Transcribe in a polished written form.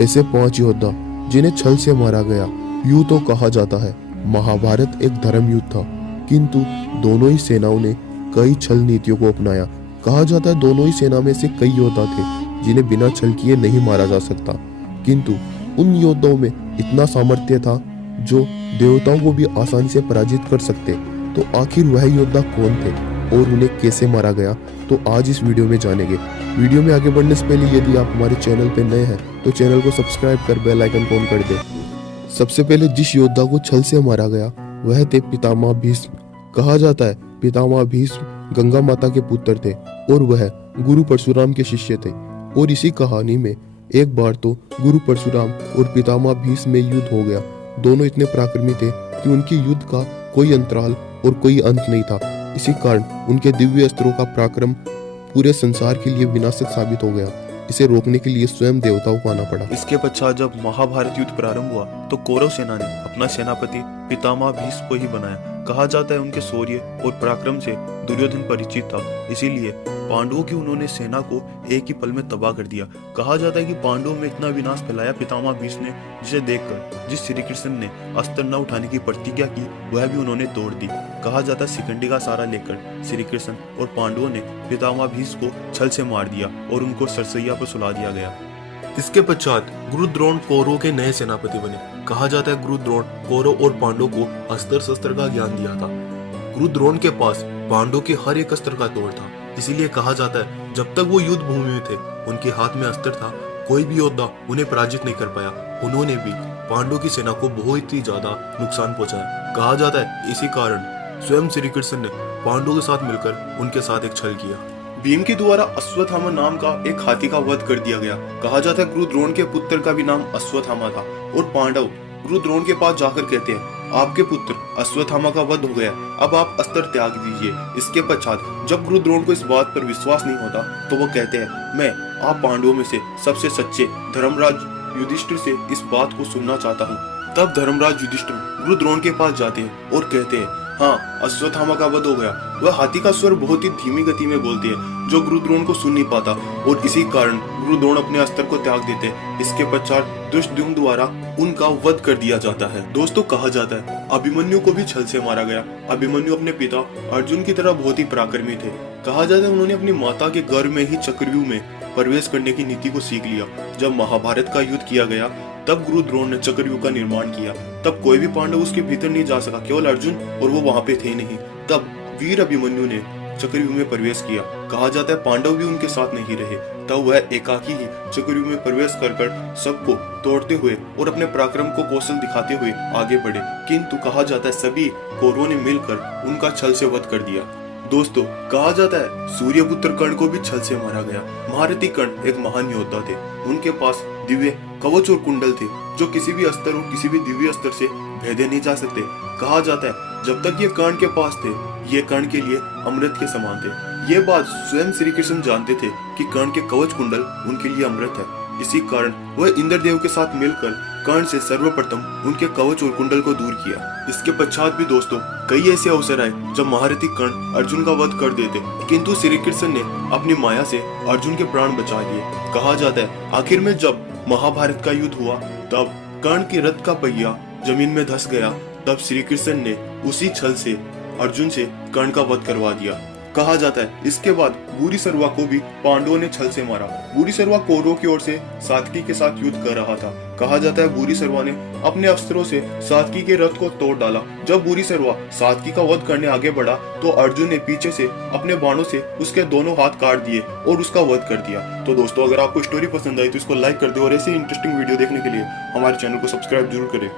ऐसे 5 योद्धा जिन्हें छल से मारा गया। यूं तो कहा जाता है महाभारत एक धर्म युद्ध था, किंतु दोनों ही सेनाओं ने कई छल नीतियों को अपनाया। कहा जाता है दोनों ही सेना में से कई योद्धा थे जिन्हें बिना छल किए नहीं मारा जा सकता, किंतु उन योद्धाओं में इतना सामर्थ्य था जो देवताओं को भी आसानी से पराजित कर सकते। तो आखिर वह योद्धा कौन थे और उन्हें कैसे मारा गया, तो आज इस वीडियो में जानेंगे। वीडियो में आगे बढ़ने से पहले यदि आप हमारे चैनल पर नए हैं तो चैनल को सब्सक्राइब कर बेल आइकन को ऑन कर दें। सबसे पहले जिस योद्धा को छल से मारा गया वह थे पितामह भीष्म। कहा जाता है पितामह भीष्म गंगा माता के पुत्र थे और वह गुरु परशुराम के शिष्य थे। और इसी कहानी में एक बार तो गुरु परशुराम और पितामह भीष्म में युद्ध हो गया। दोनों इतने पराक्रमी थे कि उनके युद्ध का कोई अंतराल और कोई अंत नहीं था। इसी कारण उनके दिव्य अस्त्रों का पराक्रम पूरे संसार के लिए विनाशक साबित हो गया। इसे रोकने के लिए स्वयं देवताओं को आना पड़ा। इसके पश्चात जब महाभारत युद्ध प्रारंभ हुआ तो कौरव सेना ने अपना सेनापति पितामह भीष्म को ही बनाया। कहा जाता है उनके शौर्य और पराक्रम से दुर्योधन परिचित था, इसीलिए पांडवों की उन्होंने सेना को एक ही पल में तबाह कर दिया। कहा जाता है कि पांडवों में इतना विनाश फैलाया पितामह भीष्म ने, जिसे देखकर जिस श्री कृष्ण ने अस्त्र न उठाने की प्रतिज्ञा की वह भी उन्होंने तोड़ दी। कहा जाता है शिखंडी का सहारा लेकर श्री कृष्ण और पांडवों ने पितामह भीष्म को छल से मार दिया और उनको सरसैया पर सुला दिया गया। इसके पश्चात गुरु द्रोण कौरवों के नए सेनापति बने। कहा जाता है गुरु द्रोण कौरव और पांडवों को अस्त्र शस्त्र का ज्ञान दिया था। गुरु द्रोण के पास पांडवों के हर एक अस्त्र का तोड़ था, इसीलिए कहा जाता है जब तक वो युद्ध भूमि में थे उनके हाथ में अस्त्र था, कोई भी योद्धा उन्हें पराजित नहीं कर पाया। उन्होंने भी पांडवों की सेना को बहुत ही ज्यादा नुकसान पहुंचाया। कहा जाता है इसी कारण स्वयं श्री कृष्ण ने पांडवों के साथ मिलकर उनके साथ एक छल किया। भीम के द्वारा अश्वत्थामा नाम का एक हाथी का वध कर दिया गया। कहा जाता है गुरु द्रोण के पुत्र का भी नाम अश्वत्थामा था और पांडव गुरु द्रोण के पास जाकर कहते हैं आपके पुत्र अश्वत्थामा का वध हो गया, अब आप अस्त्र त्याग दीजिए। इसके पश्चात जब गुरु द्रोण को इस बात पर विश्वास नहीं होता तो वो कहते हैं मैं आप पांडवों में से सबसे सच्चे धर्मराज युधिष्ठिर से इस बात को सुनना चाहता हूँ। तब धर्मराज युधिष्ठिर गुरु द्रोण के पास जाते हैं और कहते हैं हाँ अश्वत्थामा का वध हो गया। वह हाथी का स्वर बहुत ही धीमी गति में बोलती है जो गुरु द्रोण को सुन नहीं पाता और इसी कारण गुरु द्रोण अपने अस्त्र को त्याग देते। इसके पश्चात धृष्टद्युम्न द्वारा उनका वध कर दिया जाता है। दोस्तों कहा जाता है अभिमन्यु को भी छल से मारा गया। अभिमन्यु अपने पिता अर्जुन की तरह बहुत ही पराक्रमी थे। कहा जाता है उन्होंने अपनी माता के गर्भ में ही चक्रव्यूह में प्रवेश करने की नीति को सीख लिया। जब महाभारत का युद्ध किया गया तब गुरु द्रोण ने चक्रव्यूह का निर्माण किया। तब कोई भी पांडव उसके भीतर नहीं जा सका, केवल अर्जुन और वो वहां पे थे नहीं। तब वीर अभिमन्यु ने चक्रव्यूह में प्रवेश किया। कहा जाता है पांडव भी उनके साथ नहीं रहे, तब वह एकाकी ही चक्रव्यूह में प्रवेश कर सबको तोड़ते हुए और अपने पराक्रम को कौशल दिखाते हुए आगे बढ़े। किंतु कहा जाता है सभी कौरवों ने मिलकर उनका छल से वध कर दिया। दोस्तों कहा जाता है सूर्यपुत्र कर्ण को भी छल से मारा गया। महारथी कर्ण एक महान योद्धा थे। उनके पास दिव्य कवच और कुंडल थे जो किसी भी अस्त्र और किसी भी दिव्य अस्त्र से भेदे नहीं जा सकते। कहा जाता है जब तक ये कर्ण के पास थे ये कर्ण के लिए अमृत के समान थे। ये बात स्वयं श्री कृष्ण जानते थे कि कर्ण के कवच कुंडल उनके लिए अमृत है। इसी कारण वह इंद्रदेव के साथ मिलकर कर्ण से सर्वप्रथम उनके कवच और कुंडल को दूर किया। इसके पश्चात भी दोस्तों कई ऐसे अवसर आए जब महारथी कर्ण अर्जुन का वध कर देते, किंतु श्री कृष्ण ने अपनी माया से अर्जुन के प्राण बचा लिए। कहा जाता है आखिर में जब महाभारत का युद्ध हुआ तब कर्ण के रथ का पहिया जमीन में धंस गया। तब श्री कृष्ण ने उसी छल से अर्जुन से कर्ण का वध करवा दिया। कहा जाता है इसके बाद भूरिश्रवा को भी पांडवों ने छल से मारा। भूरिश्रवा कौरवों की ओर से सात्विकी के साथ युद्ध कर रहा था। कहा जाता है भूरिश्रवा ने अपने अस्त्रों से सात्विकी के रथ को तोड़ डाला। जब भूरिश्रवा सात्विकी का वध करने आगे बढ़ा तो अर्जुन ने पीछे से अपने बाणों से उसके दोनों हाथ काट दिए और उसका वध कर दिया। तो दोस्तों अगर आपको स्टोरी पसंद आई तो इसको लाइक कर दो और ऐसी इंटरेस्टिंग वीडियो देखने के लिए हमारे चैनल को सब्सक्राइब जरूर करें।